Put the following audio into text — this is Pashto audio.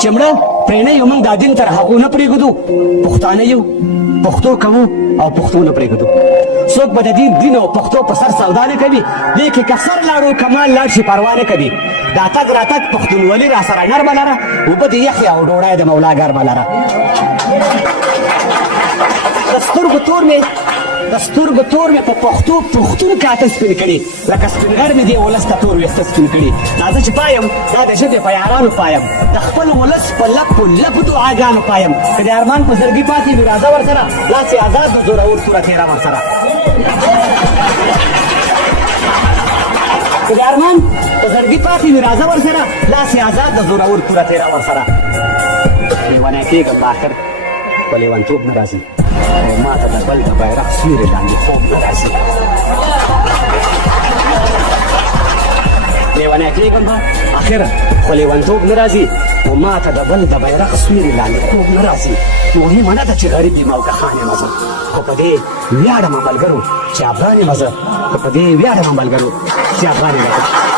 چې مړه پرې نه یو موږ دا دین تر هغو نه پرېږدو پښتانه یو پښتو کوو او پښتو نه پرېږدو څوک به د دین او پښتو په سر سودا نه کوي لیکن که سر لاړو کمال لاړ شي پروا نه کوي دا تګ راتګ پښتونولي را سره نر به لره اوبه د یخې او ډوډۍ د مولا ګرمه لره د سترګو تور مې په پښتو پښتون کاته سپین کړي لکه سپینغر مې دې ولس ته تور ویښته سپین کړي دا زه چې پایم دا د ژبې په یارانو پایم د خپل ولس په لپو لپو دعاګانو پایم که د ارمان په زړګي پاتې وي راځه ورسره لاس یې ازاد د زورور توره تېره ورسره که د ارمان په زړګي پاتې وي راځه ورسره لاس یې ازاد د زورور توره تېره ورسره لیونی کېږم به آخر په لیونتوب نه راځي او ما ته د بل د بیرغ سیوري لاندې خوب نه راځي لیونی کېږم به اخره خو لیونتوب نه راځي او ما ته د بل د بیرغ سیوري لاندې خوب نه راځي مهمه نه ده چې غریب یم او که خان یم زه خو په دې ویاړم ملګرو چې افغان یم زه خو په دې ویاړم ملګرو چې افغان یم زه